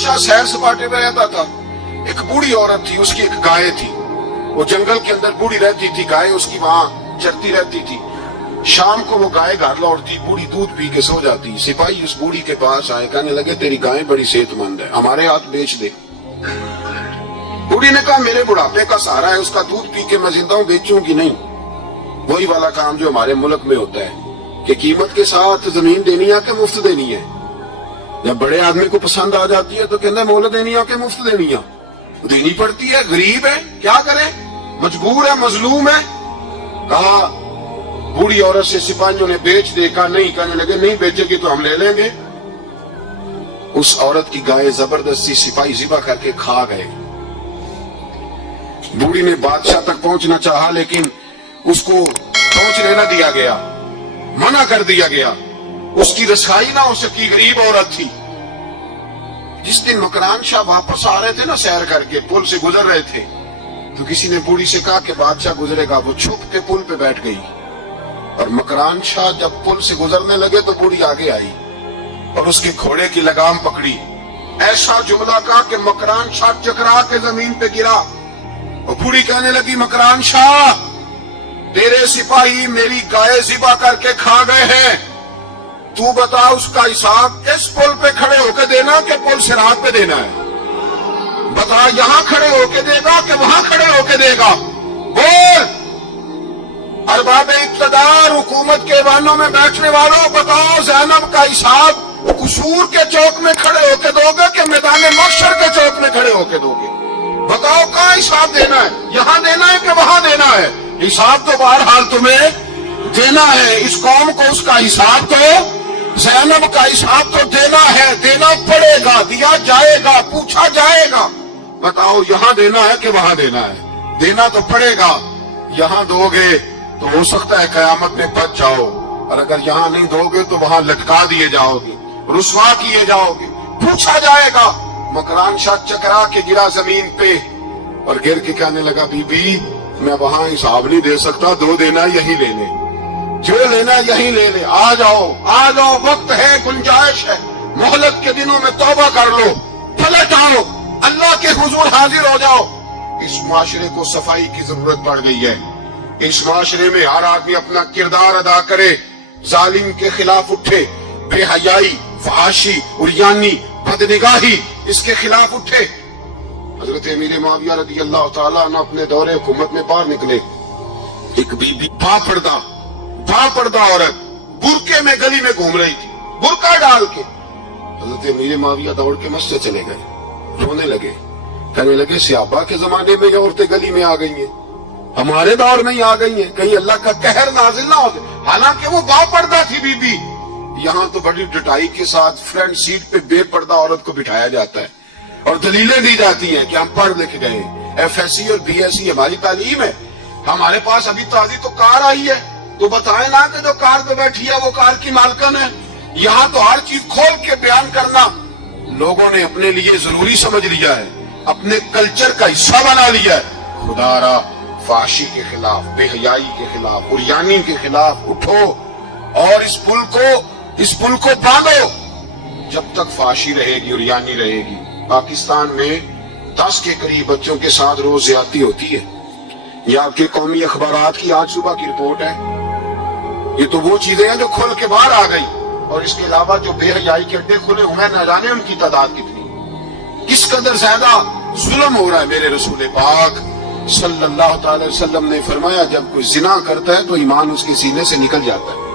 شاہ سیر سپاٹے میں رہتا تھا. ایک بوڑھی عورت تھی, اس کی ایک گائے تھی. وہ جنگل کے اندر بوڑھی رہتی تھی, گائے اس کی وہاں چرتی رہتی تھی. شام کو وہ گائے گھر لوٹتی, بوڑھی دودھ پی کے سو جاتی. سپاہی اس بوڑھی کے پاس آئے, کہنے لگے تیری گائے بڑی صحت مند ہے, ہمارے ہاتھ بیچ دے. بوڑھی نے کہا میرے بڑھاپے کا سہارا ہے, اس کا دودھ پی کے میں زندہ ہوں, بیچوں گی نہیں. وہی والا کام جو ہمارے ملک میں ہوتا ہے کہ قیمت کے ساتھ زمین دینی ہے کہ مفت دینی ہے. جب بڑے آدمی کو پسند آ جاتی ہے تو کہنا مول دینی ہے کہ مفت دینی ہے. دینی پڑتی ہے, غریب ہے, کیا کرے, مجبور ہے, مظلوم ہے. کہا بوڑھی عورت سے سپاہیوں نے بیچ دے, کہا نہیں. کہنے لگے نہیں بیچے گی تو ہم لے لیں گے. اس عورت کی گائے زبردستی سپاہی ذبح کر کے کھا گئے. بوڑھی نے بادشاہ تک پہنچنا چاہا لیکن اس کو پہنچنے نہ دیا گیا, منع کر دیا گیا. اس کی رسائی نہ ہو سکی, غریب عورت تھی. جس دن مکران شاہ واپس آ رہے تھے نا سیر کر کے, پل سے گزر رہے تھے, تو کسی نے بوڑھی سے کہا کہ بادشاہ گزرے گا. وہ چھپ کے پل پہ بیٹھ گئی اور مکران شاہ جب پل سے گزرنے لگے تو بوڑھی آگے آئی اور اس کے گھوڑے کی لگام پکڑی. ایسا جملہ کہا کہ مکران شاہ چکرا کے زمین پہ گرا. اور بوڑھی کہنے لگی مکران شاہ تیرے سپاہی میری گائے ذبح کر کے کھا گئے ہیں, تو بتا اس کا حساب کس پل پہ کھڑے ہو کے دینا کہ پل صراط پہ دینا ہے؟ بتا یہاں کھڑے ہو کے دے گا کہ وہاں کھڑے ہو کے دے گا؟ بول. ارباب اقتدار, حکومت کے ایوانوں میں بیٹھنے والوں, بتاؤ زینب کا حساب قصور کے چوک میں کھڑے ہو کے دو گے کہ میدان محشر کے چوک میں کھڑے ہو کے دو گے؟ بتاؤ کہاں حساب دینا ہے, یہاں دینا ہے کہ وہاں دینا ہے؟ حساب تو بہرحال تمہیں دینا ہے. اس قوم کو اس کا حساب تو, زینب کا حساب تو دینا ہے, دینا پڑے گا, دیا جائے گا, پوچھا جائے گا. بتاؤ یہاں دینا ہے کہ وہاں دینا ہے؟ دینا تو پڑے گا. یہاں دو گے تو ہو سکتا ہے قیامت میں بچ جاؤ, اور اگر یہاں نہیں دو گے تو وہاں لٹکا دیے جاؤ گے, رسوا کیے جاؤ گے, پوچھا جائے گا. مکران شاہ چکرا کے گرا زمین پہ اور گر کے کہنے لگا بی بی میں وہاں حساب نہیں دے سکتا, دو دینا یہی لے لے, جو لینا یہی لے لے. آ جاؤ آ جاؤ, وقت ہے, گنجائش ہے, مہلت کے دنوں میں توبہ کر لو, پلٹ آؤ, اللہ کے حضور حاضر ہو جاؤ. اس معاشرے کو صفائی کی ضرورت پڑ گئی ہے. اس معاشرے میں ہر آدمی اپنا کردار ادا کرے, ظالم کے خلاف اٹھے, بے حیائی, فحاشی, عریانی, بدنگاہی, اس کے خلاف اٹھے. حضرت امیر معاویہ رضی اللہ تعالیٰ عنہ اپنے دور حکومت میں باہر نکلے. ایک بی بی با پردہ عورت برقعے میں گلی میں گھوم رہی تھی, برقع ڈال کے. حضرت امیر معاویہ دوڑ کے مسجد چلے گئے, رونے لگے, کہنے لگے صحابہ کے زمانے میں یہ عورتیں گلی میں آ گئی ہیں, ہمارے دور میں ہی آ گئی ہیں, کہیں اللہ کا قہر نازل نہ ہو جائے. حالانکہ وہ با پردہ تھی بی بی. یہاں تو بڑی ڈٹائی کے ساتھ فرنٹ سیٹ پہ بے پردہ عورت کو بٹھایا جاتا ہے اور دلیلیں دی جاتی ہیں کہ ہم پڑھ لکھ گئے, ایف ایس سی اور بی ایس سی ہماری تعلیم ہے. ہمارے پاس ابھی تازی تو کار آئی ہے, تو بتائیں نا کہ جو کار پہ بیٹھی ہے وہ کار کی مالکن ہے. یہاں تو ہر چیز کھول کے بیان کرنا لوگوں نے اپنے لیے ضروری سمجھ لیا ہے, اپنے کلچر کا حصہ بنا لیا ہے. خدا را فحاشی کے خلاف, بے حیائی کے خلاف, عریانی کے خلاف اٹھو اور اس پل کو باندھو. جب تک فحاشی رہے گی, عریانی رہے گی. پاکستان میں 10 کے قریب بچوں کے ساتھ روز زیادتی ہوتی ہے. یہ آپ کے قومی اخبارات کی آج صبح کی رپورٹ ہے. یہ تو وہ چیزیں ہیں جو کھل کے باہر آ گئی, اور اس کے علاوہ جو بے حیائی کے اڈے کھلے ہوئے نہ جانے ان کی تعداد کتنی, کس قدر زیادہ ظلم ہو رہا ہے. میرے رسول پاک صلی اللہ تعالی وسلم نے فرمایا جب کوئی زنا کرتا ہے تو ایمان اس کے سینے سے نکل جاتا ہے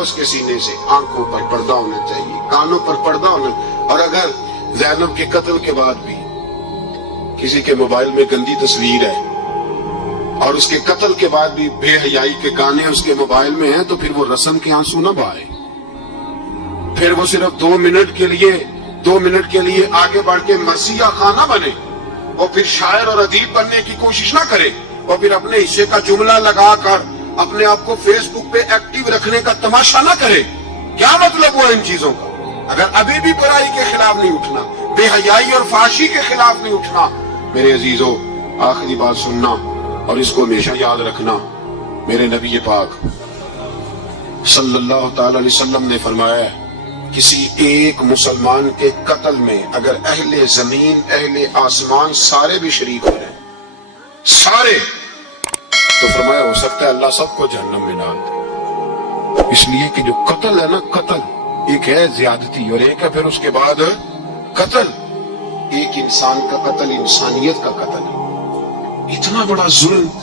اس کے سینے سے. آنکھوں پر پردہ ہونا چاہیے, کانوں پر پردہ ہونا. اور اگر زینب کے قتل کے بعد بھی کسی کے موبائل میں گندی تصویر ہے اور اس کے قتل کے بعد بھی بے حیائی کے گانے اس کے موبائل میں ہیں, تو پھر وہ رسم کے آنسو نہ بہائے. پھر وہ صرف 2 منٹ کے لیے آگے بڑھ کے مسیحا خانہ بنے, اور پھر شاعر اور ادیب بننے کی کوشش نہ کرے, اور پھر اپنے حصے کا جملہ لگا کر اپنے آپ کو فیس بک پہ ایکٹیو رکھنے کا تماشا نہ کرے. کیا مطلب ہوا ان چیزوں کا؟ اگر ابھی بھی برائی کے خلاف نہیں اٹھنا, بے حیائی اور فحاشی کے خلاف نہیں اٹھنا, میرے عزیزو آخری بات سننا اور اس کو ہمیشہ یاد رکھنا. میرے نبی پاک صلی اللہ تعالی علیہ وسلم نے فرمایا ہے کسی ایک مسلمان کے قتل میں اگر اہل زمین اہل آسمان سارے بھی شریک ہو رہے ہیں سارے، تو فرمایا ہو سکتا ہے اللہ سب کو جہنم میں ڈال دے۔ اس لیے کہ جو قتل ہے نا، قتل ایک ہے زیادتی اور ایک ہے پھر اس کے بعد قتل۔ ایک انسان کا قتل انسانیت کا قتل ہے، اتنا بڑا ظلم